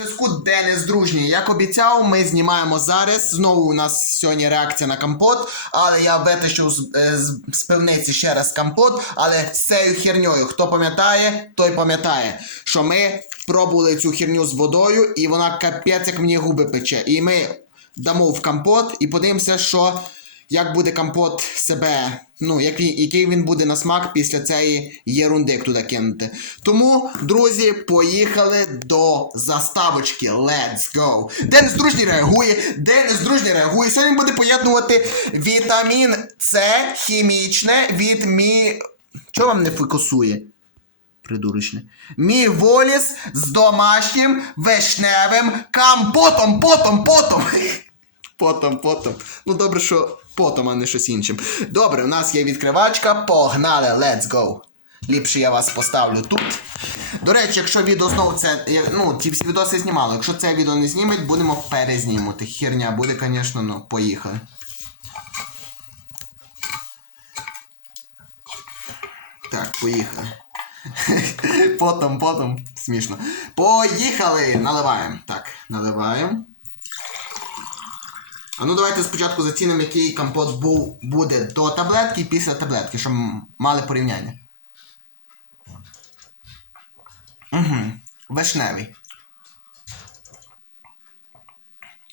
Зв'язку Денис Дружній. Як обіцяв, ми знімаємо зараз. Знову у нас сьогодні реакція на компот, але я витащив е, з, з пивниці ще раз компот. Але з цією херньою, хто пам'ятає, той пам'ятає, що ми пробували цю херню з водою, і вона капець, як мені губи пече. І ми дамо в компот і подивимося, що як буде компот себе, ну, як він, який він буде на смак після цієї єрунди, як туди кинути. Тому, друзі, поїхали до заставочки. Let's go! Денис дружній реагує, Денис дружній реагує. Сьогодні буде поєднувати вітамін С хімічне від мі. Чого вам не фокусує? Придурочне. Мій воліс з домашнім вишневим компотом, потом, потом. Потом, потом. Ну добре, що потом, а не щось іншим. Добре, у нас є відкривачка. Погнали, let's go. Ліпше я вас поставлю тут. До речі, якщо відео знову це. Ну, ті всі відоси знімали. Якщо це відео не зніметь, будемо перезнімати. Херня буде, звісно, ну, поїхали. Так, поїхали. Потом, потом. Смішно. Поїхали! Наливаємо. Так, наливаємо. А ну давайте спочатку зацінимо, який компот був, буде до таблетки і після таблетки, щоб мали порівняння. Угу. Вишневий.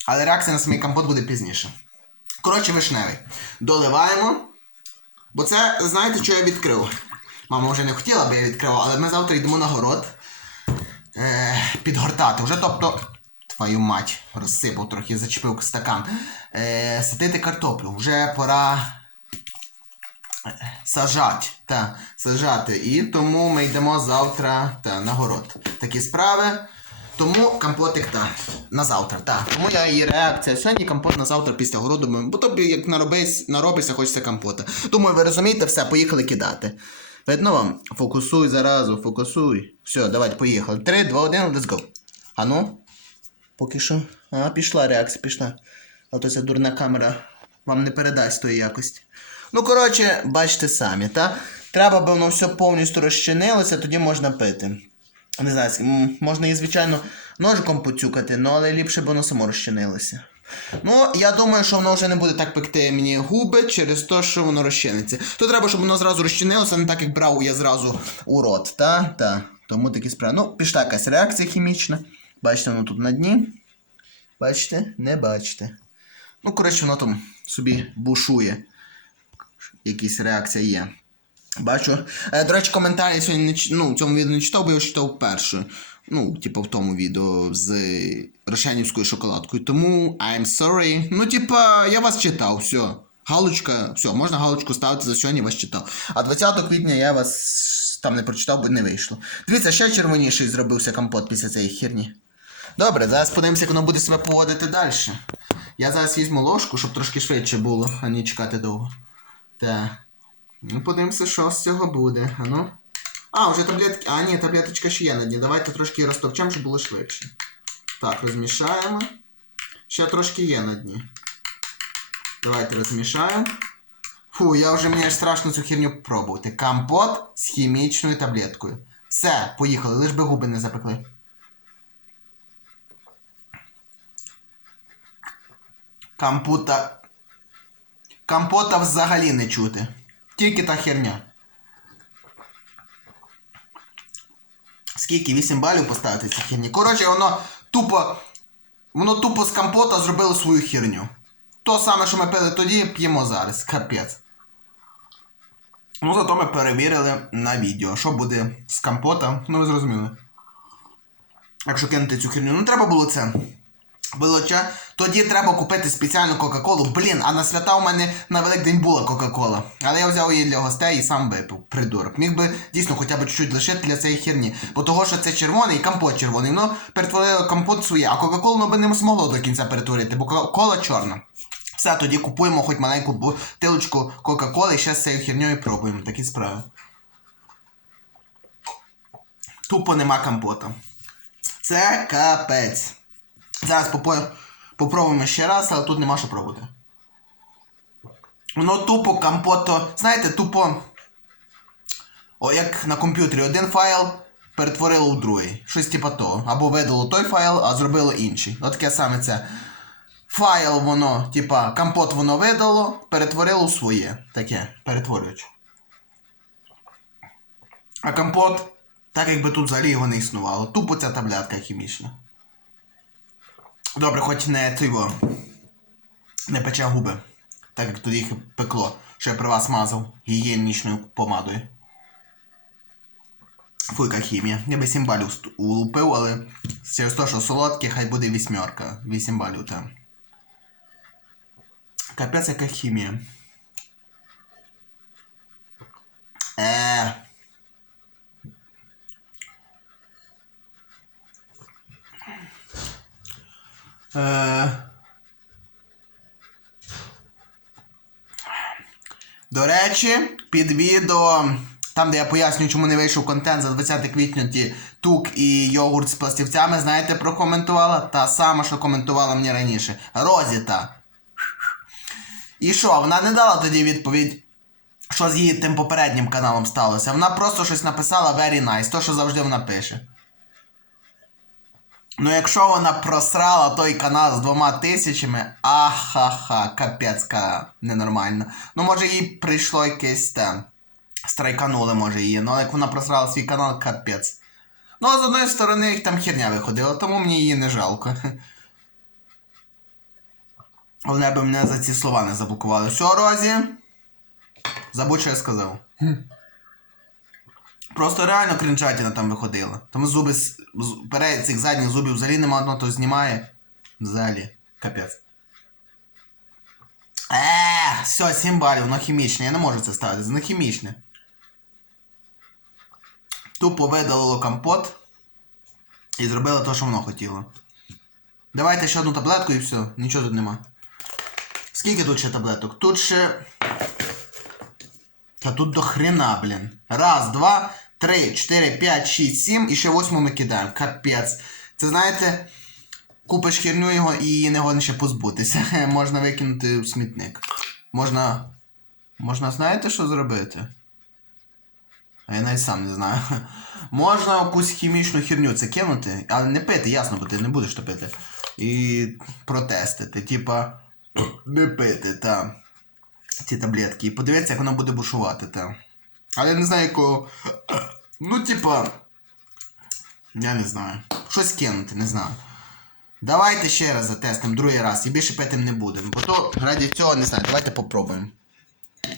Але реакція на самий компот буде пізніше. Коротше, вишневий. Доливаємо. Бо це, знаєте, що я відкрив? Мама вже не хотіла, би я відкрив, але ми завтра йдемо на город е, підгортати. Вже тобто. Твою мать, розсипав трохи, зачепив стакан. Е, садити картоплю. Вже пора е, сажати. Та, сажати. І тому ми йдемо завтра та, на город. Такі справи. Тому компотик та на завтра. Та. Тому я і реакція. Сьогодні компот на завтра після городу. Бо тобі як наробись, наробишся, хочеться компота. Думаю, ви розумієте, все, поїхали кидати. Видно вам? Фокусуй заразу, фокусуй. Все, давайте, поїхали. 3, 2, 1, let's go. А ну? Поки що. А, пішла реакція, пішла. А то ця дурна камера вам не передасть тої якості. Ну, коротше, бачите самі, та? Треба, би воно все повністю розчинилося, тоді можна пити. Не знаю, можна її, звичайно, ножиком поцюкати, ну, але ліпше б воно само розчинилося. Ну, я думаю, що воно вже не буде так пекти мені губи через те, що воно розчиниться. То треба, щоб воно зразу розчинилося, не так як брав я зразу у рот, та? Та. Тому такі справи. Ну, пішла якась реакція хімічна. Бачите, воно тут на дні. Бачите? Не бачите. Ну, коротше, воно там собі бушує. Якісь реакція є. Бачу. Е, до речі, коментарі я сьогодні не ну, цьому відео не читав, бо я читав перше. Ну, типу, в тому відео з Рошенівською шоколадкою. Тому I'm sorry. Ну, типа, я вас читав, все. Галочка, все, можна галочку ставити за сьогодні вас читав. А 20 квітня я вас там не прочитав, бо не вийшло. Дивіться, ще червоніший зробився компот після цієї херні. Добре, зараз подивимося, як воно буде себе поводити далі. Я зараз візьму ложку, щоб трошки швидше було, а не чекати довго. Так. Ну, подивимося, що з цього буде. А ну. А, вже таблетки. А, ні, таблеточка ще є на дні. Давайте трошки її розтовчемо, щоб було швидше. Так, розмішаємо. Ще трошки є на дні. Давайте розмішаємо. Фу, я вже мені аж страшно цю херню пробувати. Компот з хімічною таблеткою. Все, поїхали, лиш би губи не запекли. Компота. Компота взагалі не чути. Тільки та херня. Скільки? 8 балів поставити цій херні. Коротше, воно тупо. Воно тупо з компота зробило свою херню. То саме, що ми пили тоді, п'ємо зараз. Капець. Ну, зато ми перевірили на відео, що буде з компота. Ну, ви зрозуміли. Якщо кинути цю херню, ну треба було це. Було. Тоді треба купити спеціальну Кока-Колу. Блін, а на свята у мене на Великдень була Кока-Кола. Але я взяв її для гостей і сам випив. Придурок. Міг би дійсно хоча б чуть-чуть лишити для цієї херні. Бо того, що це червоний, компот червоний. Ну, перетворило компот своє, а Кока-Колу ну, би не змогло до кінця перетворити, бо ко- кола чорна. Все, тоді купуємо хоч маленьку бутилочку Кока-Коли і ще з цією херньою пробуємо. Такі справи. Тупо нема компота. Це капець. Зараз попробуємо ще раз, але тут нема що пробувати. Воно тупо компото. Знаєте, тупо. О, як на комп'ютері один файл перетворило у другий. Щось типа того. Або видало той файл, а зробило інший. От таке саме це. Файл воно, типа, компот воно видало, перетворило у своє. Таке, перетворюючи. А компот, так якби тут взагалі його не існувало. Тупо ця таблетка хімічна. Добре, хоч не тиво. Не пече губи. Так як тоді їх пекло, що я при вас мазав гігієнічною помадою. Фу, яка хімія. Я би 7 балів улупив, але через те, що солодке, хай буде вісьмерка. 8 балів там. Капець, яка хімія. Е. До речі, під відео, там, де я пояснюю, чому не вийшов контент за 20 квітня, ті тук і йогурт з пластівцями, знаєте, прокоментувала? Та сама, що коментувала мені раніше. Розіта. І що, вона не дала тоді відповідь, що з її тим попереднім каналом сталося. Вона просто щось написала very nice, то, що завжди вона пише. Ну, якщо вона просрала той канал з двома тисячами, ахаха, капецька ненормально. Ну, може, їй прийшло якесь те. Страйканули, може, її. Ну, але як вона просрала свій канал, капець. Ну, а з одної сторони, їх там херня виходила, тому мені її не жалко. Головне би мене за ці слова не заблокували. Все, Розі. Забудь, що я сказав. Просто реально кринчатіна там виходила. Там зуби з, перед цих задніх зубів взагалі нема одного, то знімає. Взагалі. Капець. Еee, все, 7 балів, воно хімічне. Я не можу це ставити, воно хімічне. Тупо видалило компот і зробило те, що воно хотіло. Давайте ще одну таблетку і все, нічого тут нема. Скільки тут ще таблеток? Тут ще. Та тут до хрена, блін. Раз, два, три, чотири, п'ять, шість, сім і ще восьму ми кидаємо. Капець. Це знаєте, купиш херню його і не годен ще позбутися. Можна викинути в смітник. Можна. Можна, знаєте, що зробити? А я навіть сам не знаю. Можна якусь хімічну херню це кинути, але не пити, ясно, бо ти не будеш то пити. І протестити. Типа, не пити, та ці таблетки. І подивитися, як воно буде бушувати, та. Але я не знаю якого. Ну, типа. Я не знаю. Щось кинути, не знаю. Давайте ще раз затестимо, другий раз. І більше пити не будемо. Бо то раді цього не знаю. Давайте попробуємо.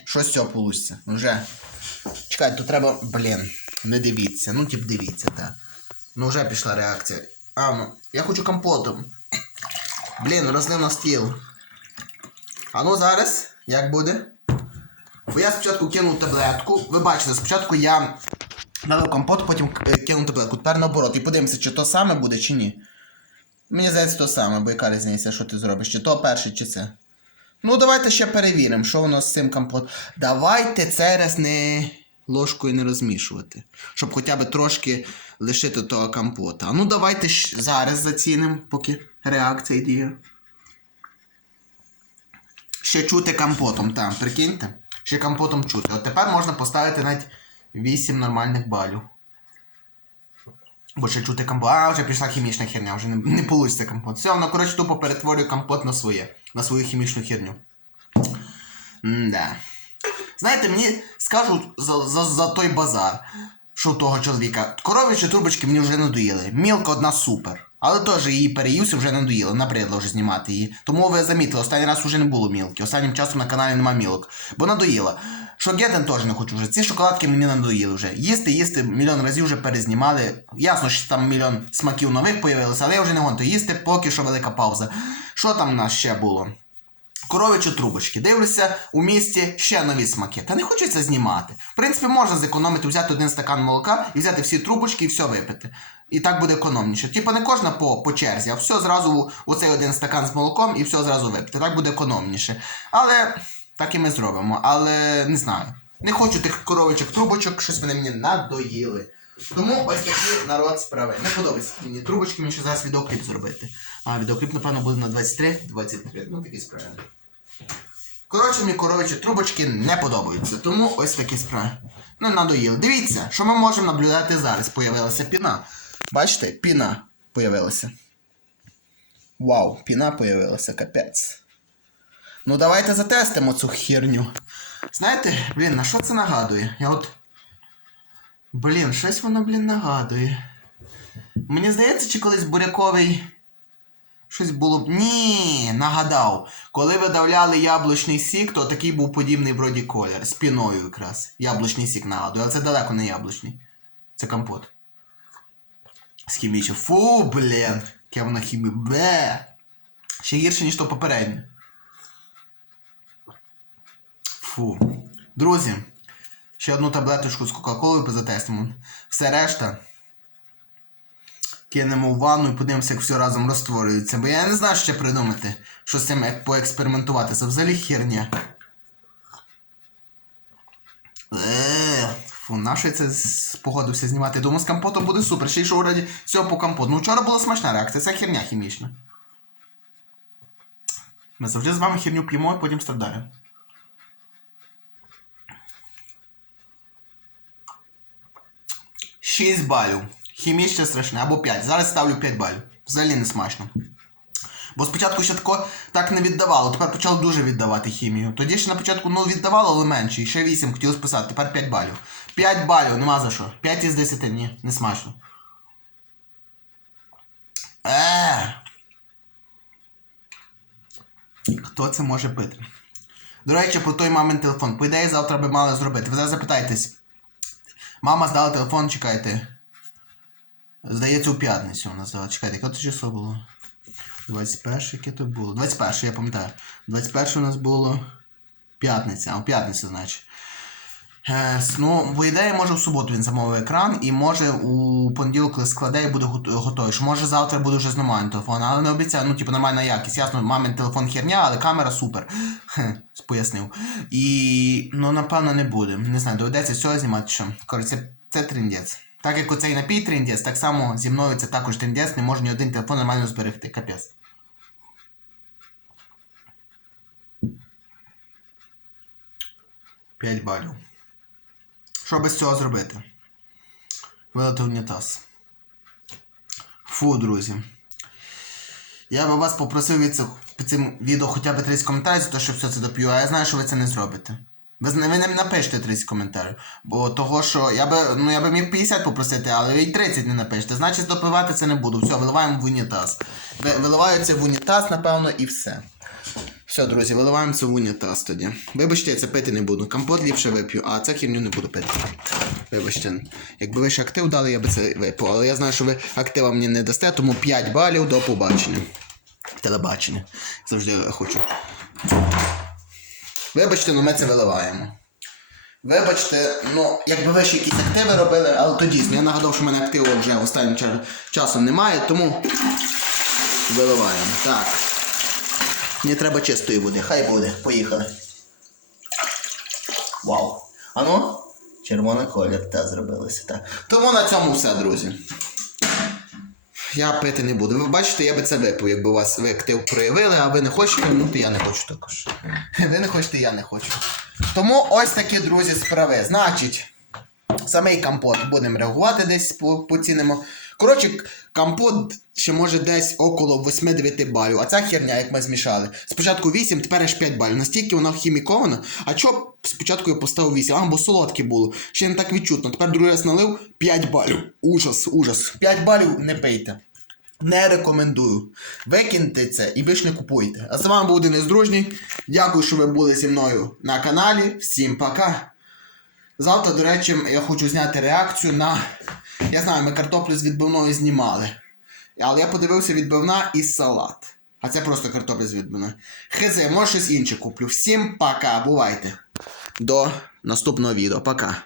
Що з цього вийде? Вже. Чекай, тут треба. Блін, не дивіться. Ну, тип дивіться, так. Ну вже пішла реакція. А, ну, я хочу компотом. Блін, розлив на стіл. А ну зараз, як буде? Бо я спочатку кинув таблетку. Ви бачите, спочатку я налив компот, потім е, кинув таблетку. Тепер наоборот. І подивимося, чи то саме буде, чи ні. Мені здається, то саме, бо яка різниця, що ти зробиш? Чи то перше, чи це. Ну, давайте ще перевіримо, що воно з цим компотом. Давайте цей раз не ложкою не розмішувати. Щоб хоча б трошки лишити того компота. Ну давайте зараз зацінимо, поки реакція діє. Ще чути компотом, там, прикиньте. Ще компотом чути. От тепер можна поставити навіть 8 нормальних балів. Бо ще чути компот. А, вже пішла хімічна херня, вже не, не вийде компот. Все, воно, коротше, тупо перетворює компот на своє, на свою хімічну херню. М-да. Знаєте, мені скажуть за, за, за той базар, що того чоловіка. Коров'ячі трубочки мені вже надоїли. Мілка одна супер. Але теж її переївся вже надоїло, напрядло вже знімати її. Тому ви замітили, останній раз вже не було мілки. Останнім часом на каналі нема мілок. Бо надоїло. Шокетен теж не хочу вже. Ці шоколадки мені надоїли вже. Їсти, їсти мільйон разів вже перезнімали. Ясно, що там мільйон смаків нових появилося, але я вже не гонту їсти, поки що велика пауза. Що там у нас ще було? Коровичі трубочки. Дивлюся, у місті ще нові смаки. Та не хочеться знімати. В принципі, можна зекономити, взяти один стакан молока і взяти всі трубочки і все випити. І так буде економніше. Типа не кожна по, по черзі, а все зразу у- цей один стакан з молоком і все зразу випити. Так буде економніше. Але так і ми зробимо. Але не знаю. Не хочу тих коровичок трубочок, щось вони мені надоїли. Тому ось такі народ справи. Не подобається мені трубочки, мені ще зараз відеокліп зробити. А відеокліп, напевно, буде на 23, 23. Ну такі справи. Коротше, мені коровичі трубочки не подобаються, тому ось такі справи. Не надоїли. Дивіться, що ми можемо наблюдати зараз. Появилася піна. Бачите, піна появилася. Вау, піна появилася, капець. Ну давайте затестимо цю херню. Знаєте, блін, на що це нагадує? Я от. Блін, щось воно, блін, нагадує. Мені здається, чи колись буряковий. Щось було б. Ні, нагадав. Коли видавляли яблучний сік, то такий був подібний вроді колір. З піною якраз. Яблучний сік нагадує, але це далеко не яблучний. Це компот. З хімічі. Фу, блін. Яке воно хімі. Бе. Ще гірше, ніж то попереднє. Фу. Друзі, ще одну таблеточку з Кока-Колою затестимо. Все решта. Кинемо в ванну і подивимося, як все разом розтворюється. Бо я не знаю, що придумати. Що з цим поекспериментувати. Це взагалі херня. Е, Фу, нащо це погодився знімати? Думаю, з компотом буде супер. Ще й що раді всього по компоту. Ну вчора була смачна реакція, це херня хімічна. Ми завжди з вами херню п'ємо і потім страдаємо. Шість балів. Хімічне страшне, або 5. Зараз ставлю 5 балів. Взагалі не смачно. Бо спочатку ще тако так не віддавало, тепер почало дуже віддавати хімію. Тоді ще на початку ну віддавало, але менше. І ще 8 хотілося писати, тепер 5 балів. 5 балів, нема за що. 5 із 10, ні, не смачно. Е. Хто це може пити? До речі, про той мамин телефон. По ідеї, завтра би мали зробити. Ви зараз запитаєтесь. Мама здала телефон, чекайте. Здається, у п'ятницю вона здала. Чекайте, яке це число було? 21, яке то було? 21, я пам'ятаю. 21 у нас було п'ятниця, а у п'ятницю, значить. Е, ну, по ідеї, може в суботу він замовив екран, і може у понеділок, складе, і буде готовий. Що може завтра буде вже з нормальним телефоном, але не обіцяю, ну, типу, нормальна якість. Ясно, мамин телефон херня, але камера супер. Хе, пояснив. І ну, напевно, не буде. Не знаю, доведеться цього знімати що. Коротше, це, трендець. Так як оцей напій трендець, так само зі мною це також трендець, не може ні один телефон нормально зберегти. Капець. П'ять балів. Що без цього зробити? Вилити унітаз. Фу, друзі. Я би вас попросив від цих, під цим відео хоча б 30 коментарів за те, що все це доп'ю, а я знаю, що ви це не зробите. Ви, ви не напишете 30 коментарів. Бо того, що я би, ну, я би міг 50 попросити, але ви й 30 не напишете. Значить, допивати це не буду. Все, виливаємо в унітаз. Ви- Виливаю це в унітаз, напевно, і все. Все, друзі, виливаємо це в унітаз тоді. Вибачте, я це пити не буду. Компот ліпше вип'ю, а це херню не буду пити. Вибачте, якби ви ще актив дали, я би це випив. Але я знаю, що ви актива мені не дасте, тому 5 балів до побачення. Телебачення. Завжди хочу. Вибачте, ну ми це виливаємо. Вибачте, ну, якби ви ще якісь активи робили, але то дійсно, я нагадав, що в мене активу вже останнім часом немає, тому виливаємо. Так. Мені треба чистої води. Хай буде. Поїхали. Вау. А ну? Червона колір та зробилася. Так. Тому на цьому все, друзі. Я пити не буду. Ви бачите, я би це випив, якби вас ви актив проявили, а ви не хочете, ну то я не хочу також. Ви не хочете, я не хочу. Тому ось такі, друзі, справи. Значить, самий компот будемо реагувати десь по- поцінимо. Коротше, компот ще може десь около 8-9 балів. А ця херня, як ми змішали. Спочатку 8, тепер аж 5 балів. Настільки вона хімікована. А чо спочатку я поставив 8? А, бо солодке було. Ще не так відчутно. Тепер другий раз налив 5 балів. Ужас, ужас. 5 балів не пийте. Не рекомендую. Викиньте це і ви ж не купуйте. А з вами був Денис Дружній. Дякую, що ви були зі мною на каналі. Всім пока. Завтра, до речі, я хочу зняти реакцію на. Я знаю, ми картоплю з відбивною знімали. Але я подивився відбивна і салат. А це просто картопля з відбивною. Хизе, може щось інше куплю. Всім пока, бувайте. До наступного відео. Пока.